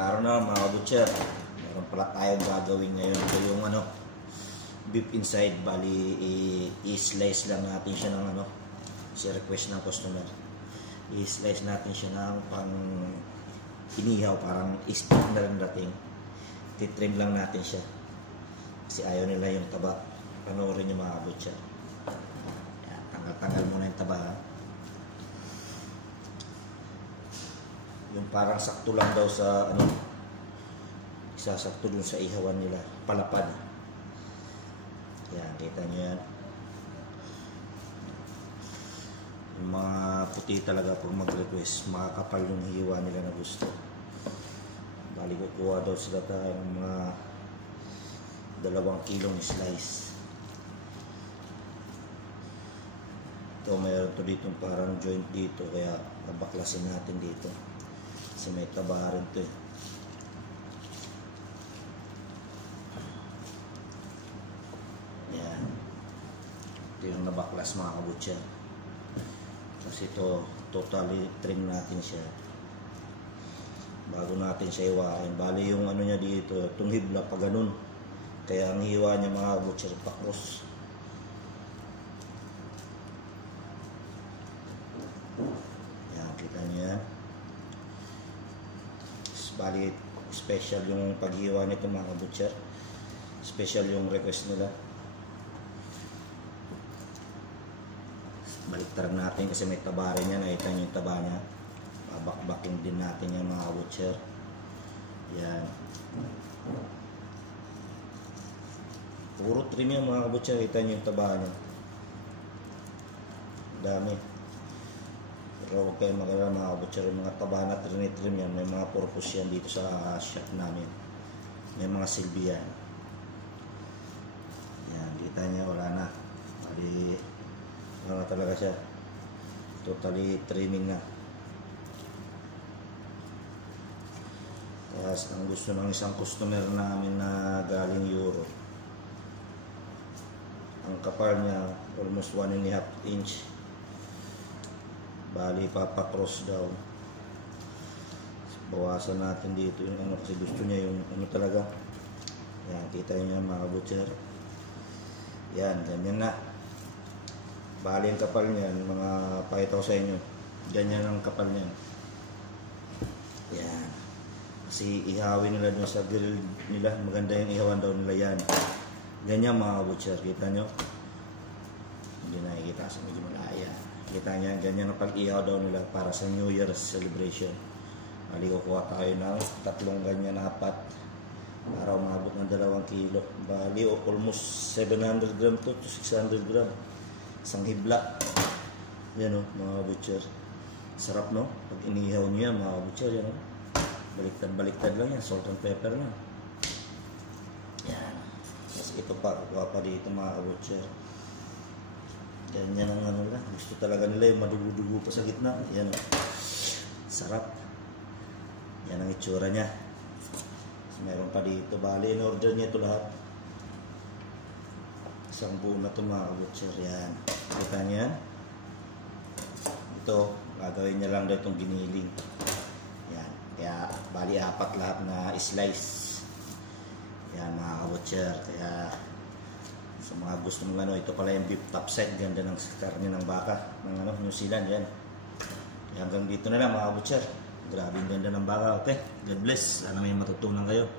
araw na mga butcher. Meron pala tayong gagawin ngayon. Ito yung beef inside. Bali, i-slice lang natin siya ng si request ng customer. I-slice natin siya ng pang inihaw, parang steak na lang dating. Titrim lang natin siya. Kasi ayaw nila yung taba. Panoorin nyo mga butcher. Tanggal muna yung taba, ha? Yung parang sakto lang daw sa isasakto dun sa ihawan nila, palapad. Yan, kita nyo yan. Yung mga puti talaga pag mag-request, makakapal yung hiwa nila na gusto. Bali kukuha daw sila tayo ng mga 2 kilong slice. Ito mayroon to dito parang joint dito, kaya nabaklasin natin dito. Kasi may taba rin to, eh. Yan. Ito yung nabaklas mga kabutcher. Kasi ito, totally trim natin siya bago natin siya iwain. Bali yung niya dito, itong hibla pa ganun. Kaya ang hiwa niya mga kabutcher pakros. Yan, kita niyo yan. Bali, special yung paghiwa nito mga butcher. Special yung request nila. Baliktaran natin kasi may taba rin yan. Nakita nyo yung taba niya. Babakbaking din natin yan mga butcher. Yan. Puro trim yan mga butcher. Nakita nyo yung taba niya. Dami. Pero huwag kayong mag-alala mga butcher, yung mga taba na trim yan, may mga purpose yan dito sa shop namin. May mga silbi yan. Yan, kita niya, wala na. Bali, wala na talaga siya. Totally trimming na. Tapos ang gusto ng isang customer namin na galing Europe, ang kapal niya, almost 1.5 inch. Bali, papa-cross daw. Bawasan natin dito yung kasi gusto niya yung talaga. Yan, kita niyo mga butcher. Yan, ganyan na. Bali, ang kapal niyan, mga pakita ko sa inyo. Ganyan ang kapal niyan. Yan. Kasi ihawin nila dun sa grill nila. Maganda yung ihawan daw nila yan. Ganyan mga butcher, kita nyo. Hindi nakikita sa medyo malaya. Kita niya, ganyan ang pag-ihaw daw nila para sa New Year's celebration. Bali, kukuha tayo ng 3 ganyan na 4 para umabot ng 2 kilo. Bali, almost 700 gram to 600 gram. Isang hibla. Yan o, mga butcher. Sarap, no? Pag inihaw niya, mga butcher, yan o. Baliktad-baliktad lang yan. Salt and pepper na. Yan. Kasi ito pa, kukuha pa dito mga butcher. Ganyan ang lang. Gusto talaga nila yung madugo-dugo pa sa gitna. Yan o. Sarap. Yan ang itsura niya. So, meron pa dito. Bali, in-order niya ito lahat. Isang buo na ito mga butcher. Yan. Kita niya yan. Ito, gagawin niya lang daw itong giniling. Yan. Kaya, bali 4 lahat na slice. Yan mga butcher. Kaya, sa mga gusto mong ito pala yung beef topside, ganda ng karne ng baka ng New Zealand, yan. Hanggang dito na lang mga butcher. Grabe yung ganda ng baka, okay? God bless. Sana may matutunan kayo.